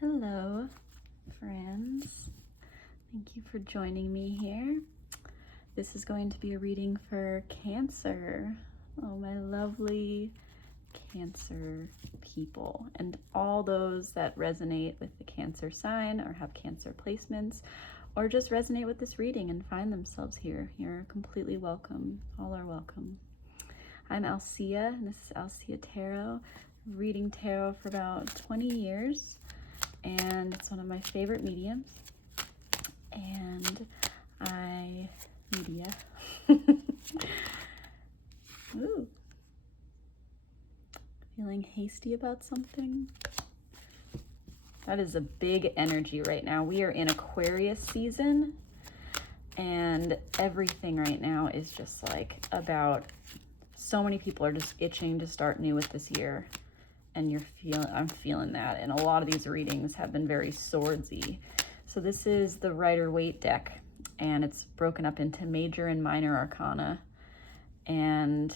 Hello, friends. Thank you for joining me here. This is going to be a reading for Cancer. Oh, my lovely Cancer people, and all those that resonate with the Cancer sign or have Cancer placements, or just resonate with this reading and find themselves here. You're completely welcome. All are welcome. I'm Alsea, and this is Alsea Tarot. Reading tarot for about 20 years. And it's one of my favorite mediums, and media. Ooh. Feeling hasty about something? That is a big energy right now. We are in Aquarius season, and everything right now is just like about, so many people are just itching to start new with this year. And I'm feeling that. And a lot of these readings have been very swordsy. So this is the Rider-Waite deck, and it's broken up into major and minor arcana. And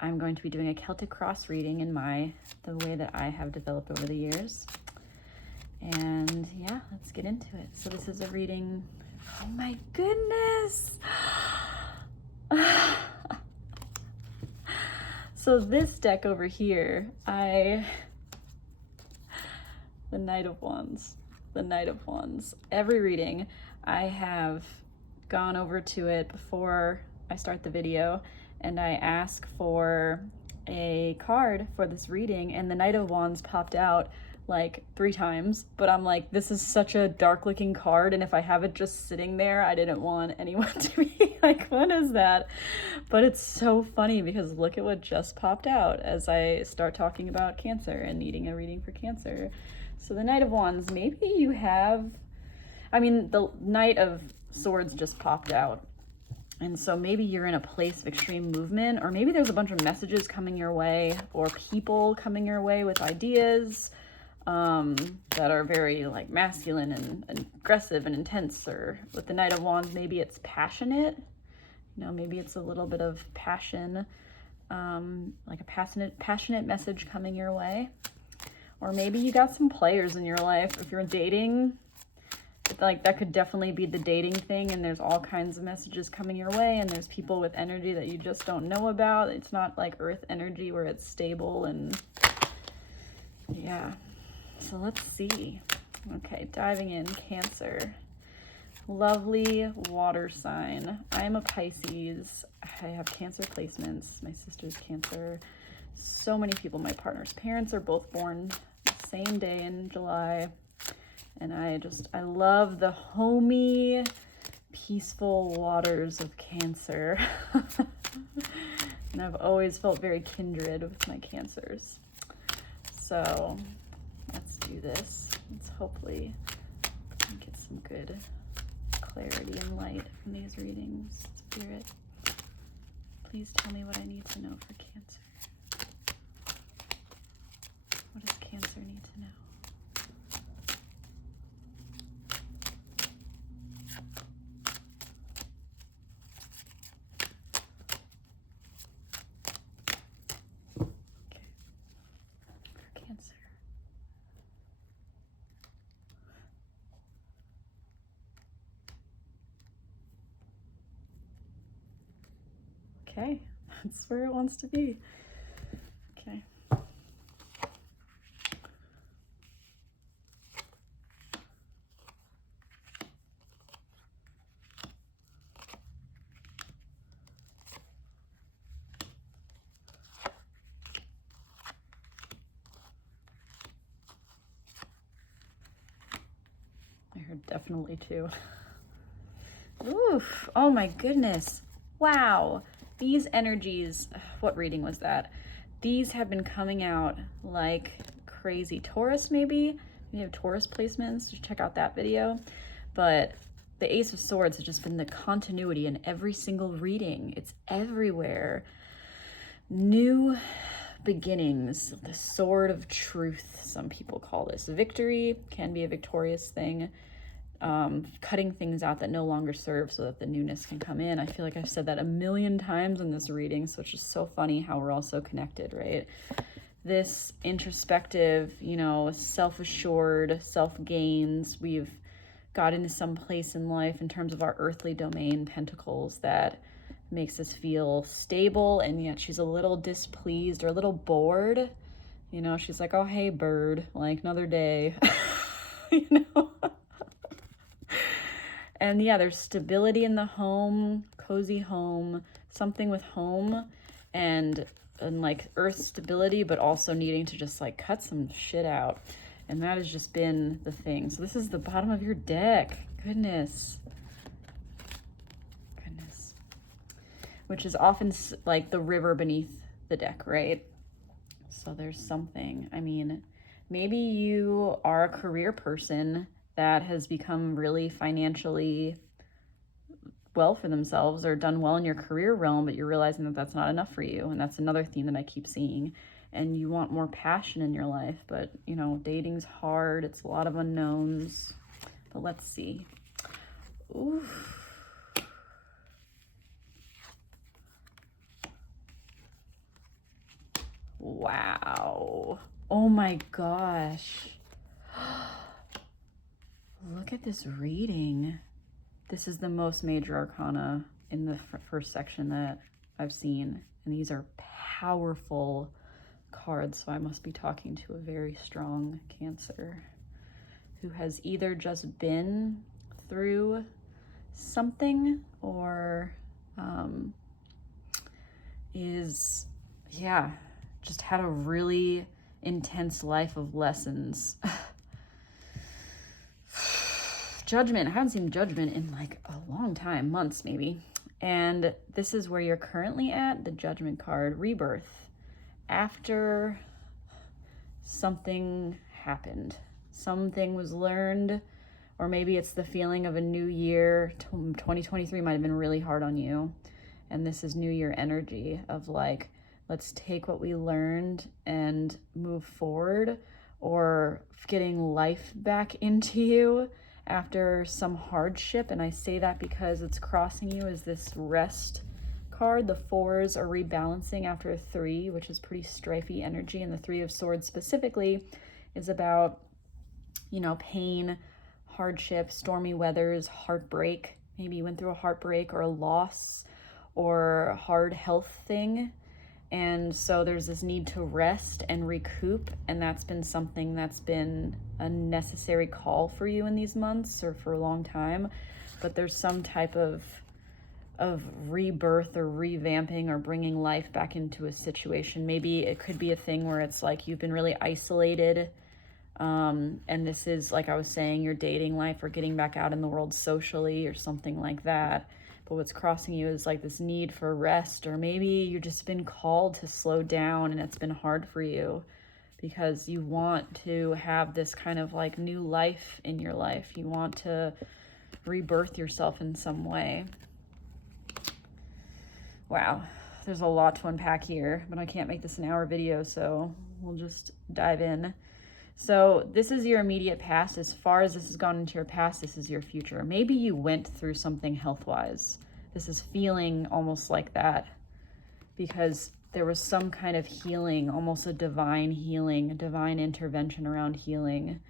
I'm going to be doing a Celtic cross reading in the way that I have developed over the years. And yeah, let's get into it. So this is a reading. Oh my goodness. So this deck over here, the Knight of Wands. Every reading, I have gone over to it before I start the video, and I ask for a card for this reading, and the Knight of Wands popped out like 3 times, but I'm like, this is such a dark looking card, and if I have it just sitting there, I didn't want anyone to be like, what is that? But it's so funny because look at what just popped out as I start talking about Cancer and needing a reading for Cancer. So the Knight of Wands, maybe you have, the Knight of Swords just popped out. And so maybe you're in a place of extreme movement, or maybe there's a bunch of messages coming your way, or people coming your way with ideas that are very like masculine and aggressive and intense. Or with the Knight of Wands, maybe it's passionate. Maybe it's a little bit of passion, like a passionate message coming your way. Or maybe you got some players in your life. If you're dating, like that could definitely be the dating thing, and there's all kinds of messages coming your way, and there's people with energy that you just don't know about. It's not like earth energy where it's stable, and yeah. So let's see. Okay, diving in. Cancer. Lovely water sign. I'm a Pisces. I have Cancer placements. My sister's Cancer. So many people, my partner's parents are both born the same day in July. And I love the homey, peaceful waters of Cancer. And I've always felt very kindred with my Cancers. So let's do this. Let's hopefully get some good clarity and light from these readings. Spirit, please tell me what I need to know for Cancer. What does Cancer need to know? Okay. For Cancer. Okay, that's where it wants to be. Okay. I heard definitely 2. Oof, oh my goodness. Wow. These energies, what reading was that? These have been coming out like crazy. Taurus, maybe? We have Taurus placements. Just check out that video. But the Ace of Swords has just been the continuity in every single reading. It's everywhere. New beginnings. The Sword of Truth, some people call this. Victory can be a victorious thing. Cutting things out that no longer serve so that the newness can come in. I feel like I've said that a million times in this reading, so it's just so funny how we're all so connected, right? this introspective, you know, self-assured, self-gains. We've got into some place in life in terms of our earthly domain, Pentacles, that makes us feel stable, and yet she's a little displeased or a little bored. You know, she's like, oh, hey, bird, like another day, you know? And yeah, there's stability in the home, cozy home, something with home and like earth stability, but also needing to just like cut some shit out. And that has just been the thing. So this is the bottom of your deck. Goodness. Goodness. Which is often like the river beneath the deck, right? So there's something. I mean, maybe you are a career person that has become really financially well for themselves or done well in your career realm, but you're realizing that that's not enough for you. And that's another theme that I keep seeing. And you want more passion in your life, but you know, dating's hard. It's a lot of unknowns. But let's see. Oof. Wow. Oh my gosh. Look at this reading. This is the most major arcana in the first section that I've seen. And these are powerful cards. So I must be talking to a very strong Cancer who has either just been through something or is, yeah, just had a really intense life of lessons. Judgment. I haven't seen Judgment in like a long time, months maybe. And this is where you're currently at, the Judgment card, rebirth. After something happened, something was learned, or maybe it's the feeling of a new year. 2023 might have been really hard on you. And this is New Year energy of like, let's take what we learned and move forward, or getting life back into you after some hardship. And I say that because it's crossing you as this rest card. The 4s are rebalancing after a 3, which is pretty strifey energy. And the 3 of Swords specifically is about, you know, pain, hardship, stormy weathers, heartbreak. Maybe you went through a heartbreak or a loss or a hard health thing. And so there's this need to rest and recoup. And that's been something that's been a necessary call for you in these months or for a long time. But there's some type of rebirth or revamping or bringing life back into a situation. Maybe it could be a thing where it's like you've been really isolated. And this is, like I was saying, your dating life or getting back out in the world socially or something like that. But what's crossing you is like this need for rest, or maybe you've just been called to slow down and it's been hard for you because you want to have this kind of like new life in your life. You want to rebirth yourself in some way. Wow, there's a lot to unpack here, but I can't make this an hour video, so we'll just dive in. So this is your immediate past. As far as this has gone into your past, this is your future. Maybe you went through something health-wise. This is feeling almost like that because there was some kind of healing, almost a divine healing, a divine intervention around healing.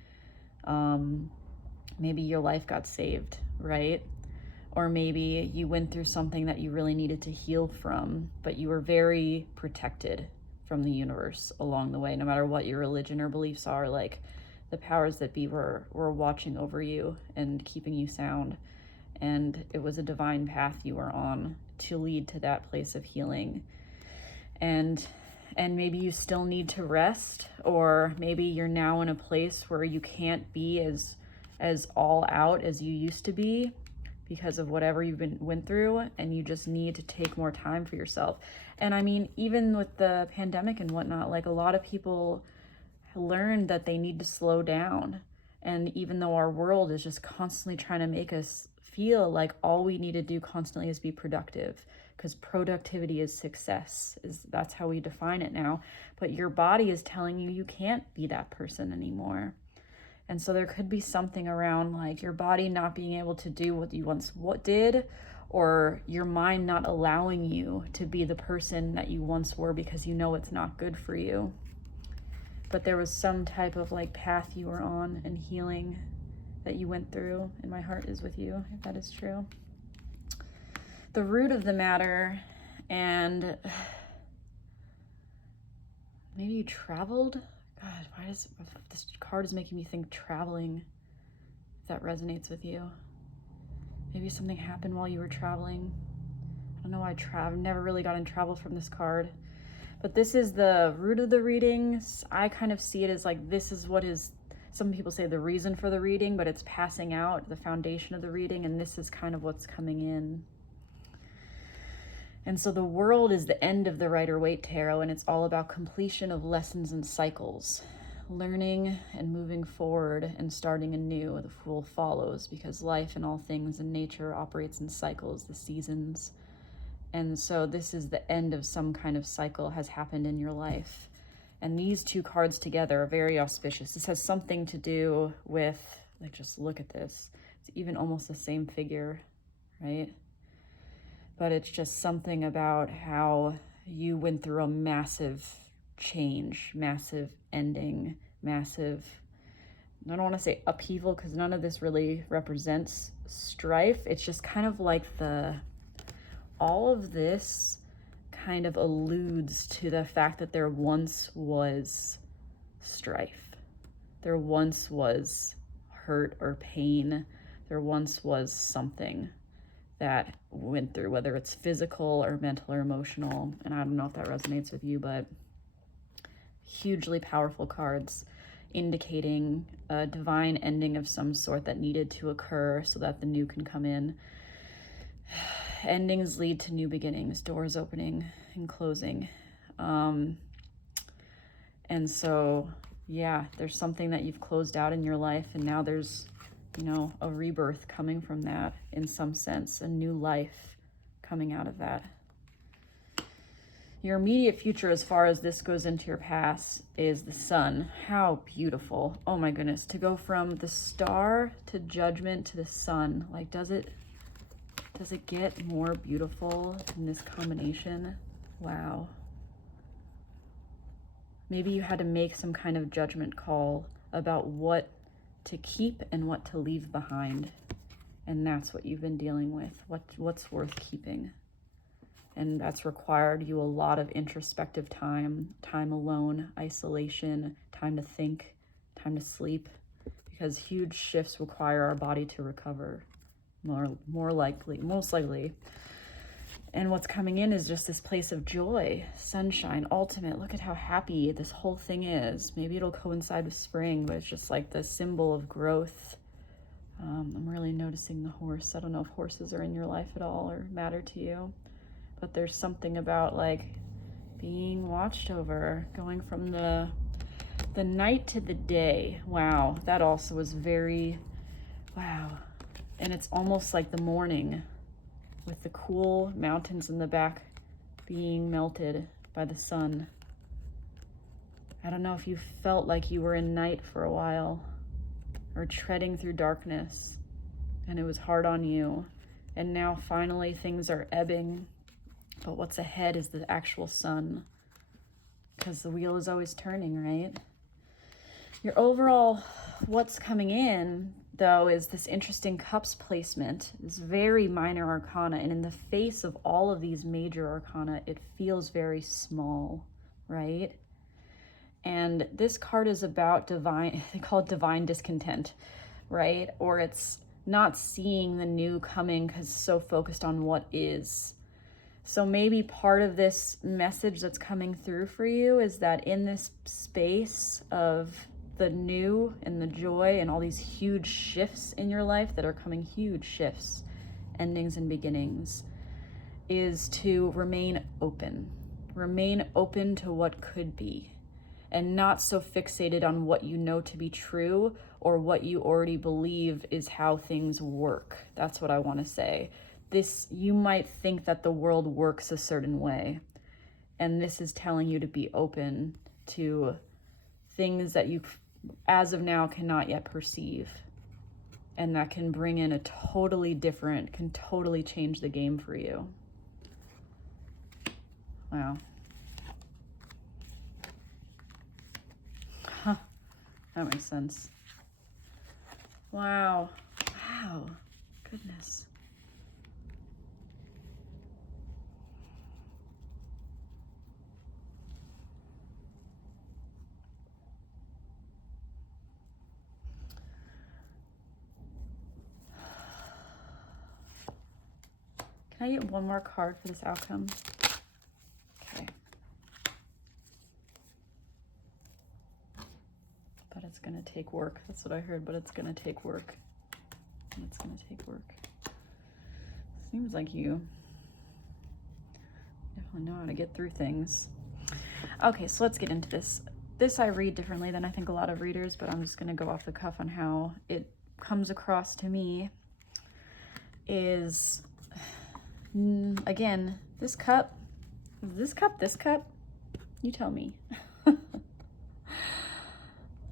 Maybe your life got saved, right? Or maybe you went through something that you really needed to heal from, but you were very protected from the universe along the way. No matter what your religion or beliefs are, like the powers that be were watching over you and keeping you sound. And it was a divine path you were on to lead to that place of healing. And maybe you still need to rest, or maybe you're now in a place where you can't be as all out as you used to be because of whatever went through, and you just need to take more time for yourself. And I mean, even with the pandemic and whatnot, like a lot of people learned that they need to slow down. And even though our world is just constantly trying to make us feel like all we need to do constantly is be productive, because productivity is success, that's how we define it now. But your body is telling you can't be that person anymore. And so there could be something around like your body not being able to do what you once did, or your mind not allowing you to be the person that you once were because you know it's not good for you. but there was some type of like path you were on and healing that you went through, and my heart is with you if that is true. The root of the matter, and maybe you traveled. God, why does this card is making me think traveling, if that resonates with you. Maybe something happened while you were traveling. I don't know why never really got in travel from this card. But this is the root of the readings. I kind of see it as like, this is what is, some people say the reason for the reading, but it's passing out, the foundation of the reading, and this is kind of what's coming in. And so the world is the end of the Rider-Waite Tarot, and it's all about completion of lessons and cycles. Learning and moving forward and starting anew. The Fool follows, because life and all things in nature operates in cycles, the seasons. And so this is the end of some kind of cycle has happened in your life. And these two cards together are very auspicious. This has something to do with, like, just look at this. It's even almost the same figure, right? But it's just something about how you went through a massive change, massive ending, massive, I don't want to say upheaval because none of this really represents strife. It's just kind of like all of this kind of alludes to the fact that there once was strife. There once was hurt or pain. There once was something that went through, whether it's physical or mental or emotional. And I don't know if that resonates with you, but hugely powerful cards indicating a divine ending of some sort that needed to occur so that the new can come in. Endings lead to new beginnings, doors opening and closing. And so, yeah, there's something that you've closed out in your life, and now there's, you know, a rebirth coming from that in some sense, a new life coming out of that. Your immediate future, as far as this goes into your past, is the sun. How beautiful. Oh my goodness. To go from the star to judgment to the sun. Like, does it get more beautiful in this combination? Wow. Maybe you had to make some kind of judgment call about what to keep and what to leave behind. And that's what you've been dealing with. What's worth keeping. And that's required you a lot of introspective time alone, isolation, time to think, time to sleep, because huge shifts require our body to recover, most likely. And what's coming in is just this place of joy, sunshine, ultimate. Look at how happy this whole thing is. Maybe it'll coincide with spring, but it's just like the symbol of growth. I'm really noticing the horse. I don't know if horses are in your life at all or matter to you. But there's something about like being watched over, going from the night to the day. Wow, that also was very, wow. And it's almost like the morning with the cool mountains in the back being melted by the sun. I don't know if you felt like you were in night for a while or treading through darkness and it was hard on you. And now finally things are ebbing. But what's ahead is the actual sun, because the wheel is always turning, right? Your overall, what's coming in, though, is this interesting cups placement, this very minor arcana. And in the face of all of these major arcana, it feels very small, right? And this card is about divine, they call it divine discontent, right? Or it's not seeing the new coming because it's so focused on what is. So maybe part of this message that's coming through for you is that in this space of the new and the joy and all these huge shifts in your life that are coming, huge shifts, endings and beginnings, is to remain open to what could be, and not so fixated on what you know to be true or what you already believe is how things work. That's what I want to say. You might think that the world works a certain way, and this is telling you to be open to things that you, as of now, cannot yet perceive, and that can bring in a totally different, can totally change the game for you. Wow. That makes sense. Wow. Wow. Goodness. Can I get one more card for this outcome? Okay. But it's gonna take work. That's what I heard, but it's gonna take work. It's gonna take work. Seems like you definitely know how to get through things. Okay, so let's get into this. This I read differently than I think a lot of readers, but I'm just gonna go off the cuff on how it comes across to me. Is again, this cup, this cup, you tell me.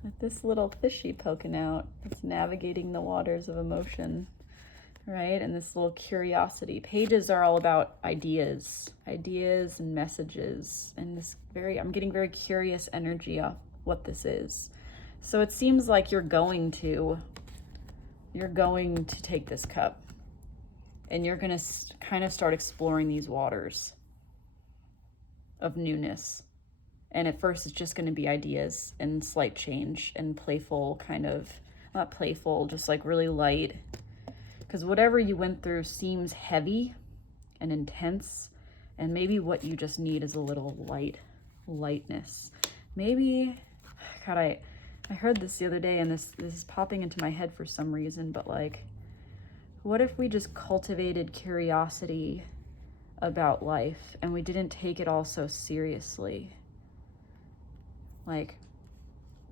With this little fishy poking out, it's navigating the waters of emotion, right? And this little curiosity. Pages are all about ideas and messages, and this I'm getting very curious energy off what this is. So it seems like you're going to take this cup, and you're going to kind of start exploring these waters of newness. And at first it's just going to be ideas and slight change and playful, kind of, not playful, just like really light. Because whatever you went through seems heavy and intense, and maybe what you just need is a little lightness. Maybe, God, I heard this the other day, and this is popping into my head for some reason, but like, what if we just cultivated curiosity about life and we didn't take it all so seriously? Like,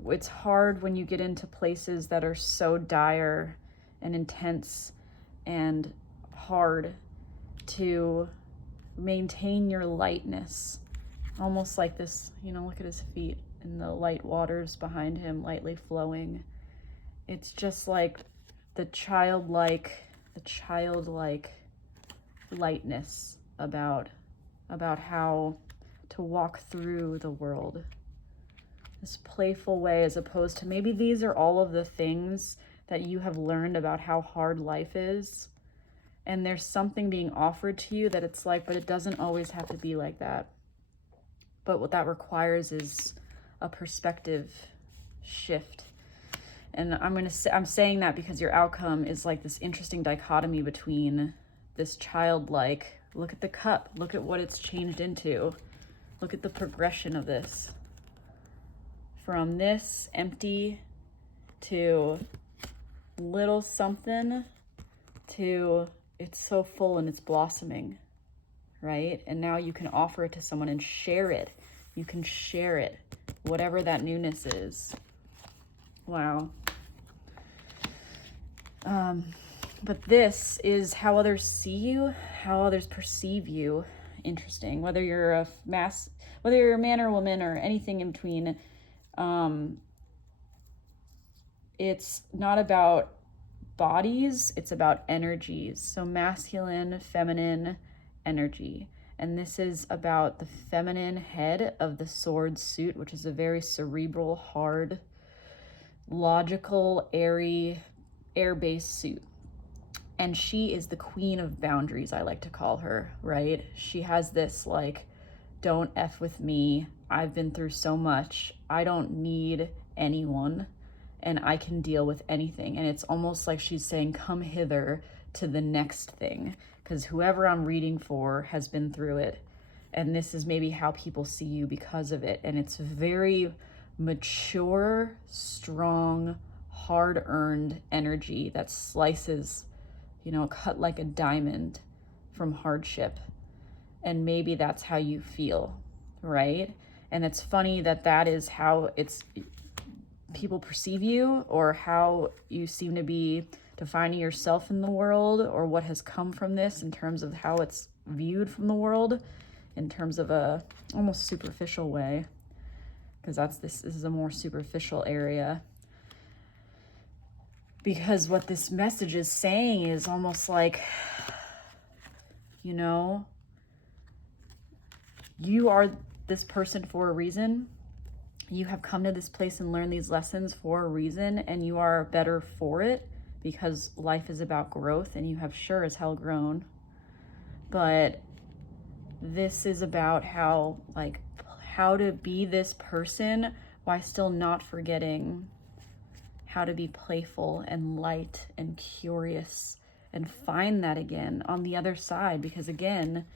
it's hard when you get into places that are so dire and intense and hard to maintain your lightness. Almost like this, you know, look at his feet and the light waters behind him lightly flowing. It's just like the childlike lightness about how to walk through the world. This playful way, as opposed to maybe these are all of the things that you have learned about how hard life is, and there's something being offered to you that it's like, but it doesn't always have to be like that. But what that requires is a perspective shift. And I'm saying that because your outcome is like this interesting dichotomy between this childlike, look at the cup, look at what it's changed into, look at the progression of this. From this empty to little something to it's so full and it's blossoming, right? And now you can offer it to someone and share it. You can share it, whatever that newness is. Wow. But this is how others see you, how others perceive you. Interesting. Whether you're a man or woman or anything in between, it's not about bodies, it's about energies. So masculine, feminine energy. And this is about the feminine head of the sword suit, which is a very cerebral, hard, logical, airy, air-based suit. And she is the queen of boundaries, I like to call her, right? She has this like, don't F with me. I've been through so much. I don't need anyone, and I can deal with anything. And it's almost like she's saying, come hither to the next thing, because whoever I'm reading for has been through it. And this is maybe how people see you because of it. And it's very mature, strong, hard-earned energy that slices, you know, cut like a diamond from hardship. And maybe that's how you feel, right? And it's funny that is how people perceive you, or how you seem to be defining yourself in the world, or what has come from this in terms of how it's viewed from the world, in terms of a almost superficial way, because this is a more superficial area. Because what this message is saying is almost like, you know, you are this person for a reason. you have come to this place and learned these lessons for a reason, and you are better for it, because life is about growth, and you have sure as hell grown. But this is about how to be this person while still not forgetting how to be playful and light and curious, and find that again on the other side. Because again,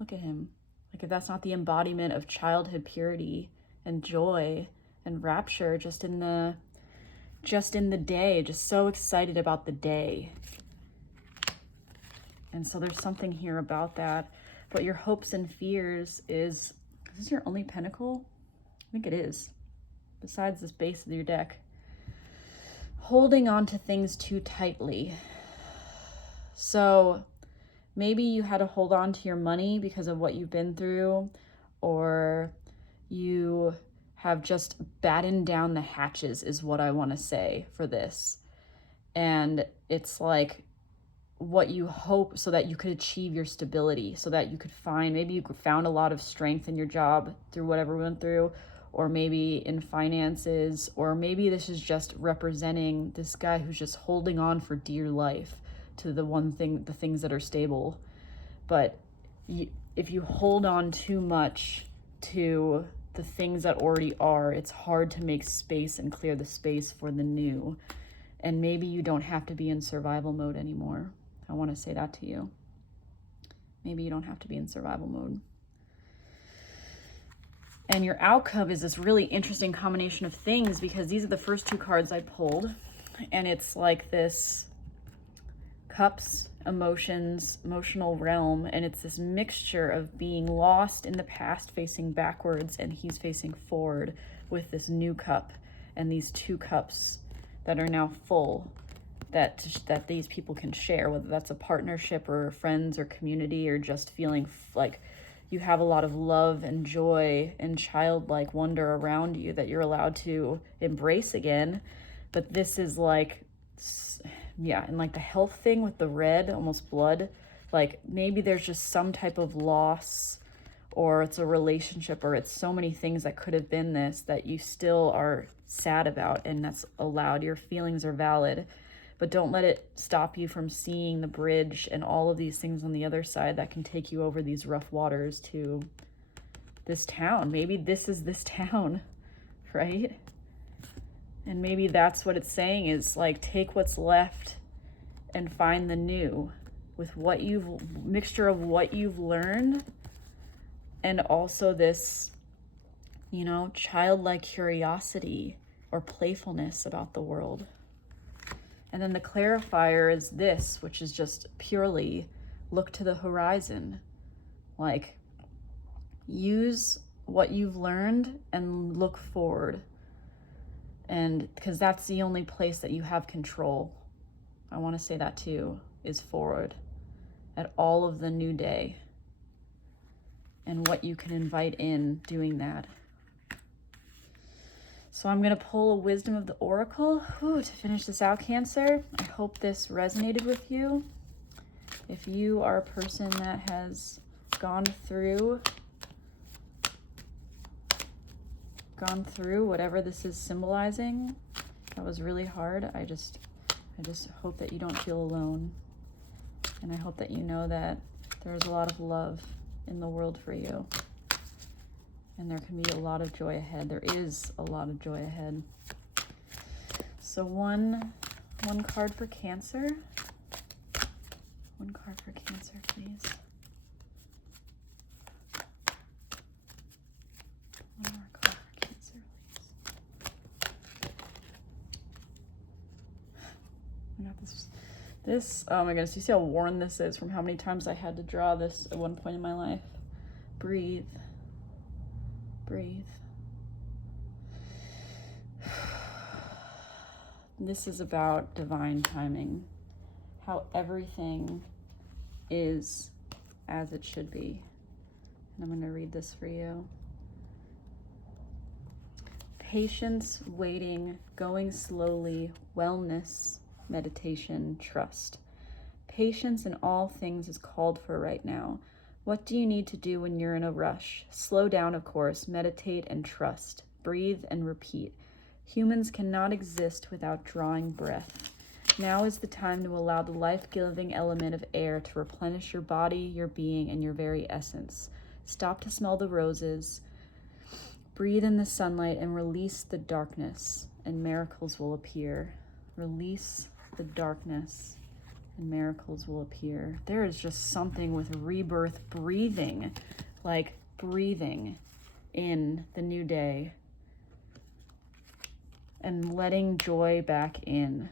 look at him. Like, if that's not the embodiment of childhood purity and joy and rapture, just in the day, just so excited about the day. And so there's something here about that. But your hopes and fears is this your only pentacle? I think it is, besides this base of your deck. Holding on to things too tightly. So maybe you had to hold on to your money because of what you've been through, or you have just battened down the hatches, is what I want to say for this. And it's like what you hope, so that you could achieve your stability, so that you could find, maybe you found a lot of strength in your job through whatever we went through, or maybe in finances, or maybe this is just representing this guy who's just holding on for dear life to the things that are stable. But if you hold on too much to the things that already are, it's hard to make space and clear the space for the new. And maybe you don't have to be in survival mode anymore. I want to say that to you. Maybe you don't have to be in survival mode. And your outcome is this really interesting combination of things, because these are the first two cards I pulled. And it's like this cups, emotions, emotional realm. And it's this mixture of being lost in the past, facing backwards, and he's facing forward with this new cup and these two cups that are now full, that these people can share, whether that's a partnership or friends or community, or just feeling like you have a lot of love and joy and childlike wonder around you that you're allowed to embrace again. But this is like, yeah, and like the health thing with the red, almost blood, like maybe there's just some type of loss, or it's a relationship, or it's so many things that could have been this that you still are sad about, and that's allowed. Your feelings are valid, but don't let it stop you from seeing the bridge and all of these things on the other side that can take you over these rough waters to this town. Maybe this is this town, right? And maybe that's what it's saying, is like, take what's left and find the new with what mixture of what you've learned, and also this, childlike curiosity or playfulness about the world. And then the clarifier is this, which is just purely look to the horizon. Like, use what you've learned and look forward. And because that's the only place that you have control. I want to say that too, is forward at all of the new day, and what you can invite in doing that. So I'm going to pull a Wisdom of the Oracle to finish this out, Cancer. I hope this resonated with you. If you are a person that has gone through whatever this is symbolizing, that was really hard. I just hope that you don't feel alone. And I hope that you know that there's a lot of love in the world for you. And there can be a lot of joy ahead. There is a lot of joy ahead. So one card for Cancer. One card for Cancer, please. One more card for Cancer, please. I got this. Oh my goodness, you see how worn this is from how many times I had to draw this at one point in my life. Breathe. Breathe. This is about divine timing, how everything is as it should be. And I'm going to read this for you. Patience, waiting, going slowly, wellness, meditation, trust. Patience in all things is called for right now. What do you need to do when you're in a rush? Slow down, of course, meditate and trust. Breathe and repeat. Humans cannot exist without drawing breath. Now is the time to allow the life-giving element of air to replenish your body, your being, and your very essence. Stop to smell the roses. Breathe in the sunlight and release the darkness, and miracles will appear. Release the darkness, and miracles will appear. There is just something with rebirth, breathing, like breathing in the new day and letting joy back in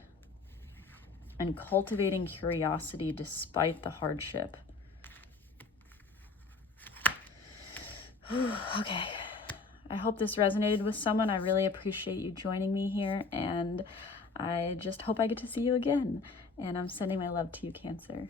and cultivating curiosity despite the hardship. Okay. I hope this resonated with someone. I really appreciate you joining me here, and I just hope I get to see you again. And I'm sending my love to you, Cancer.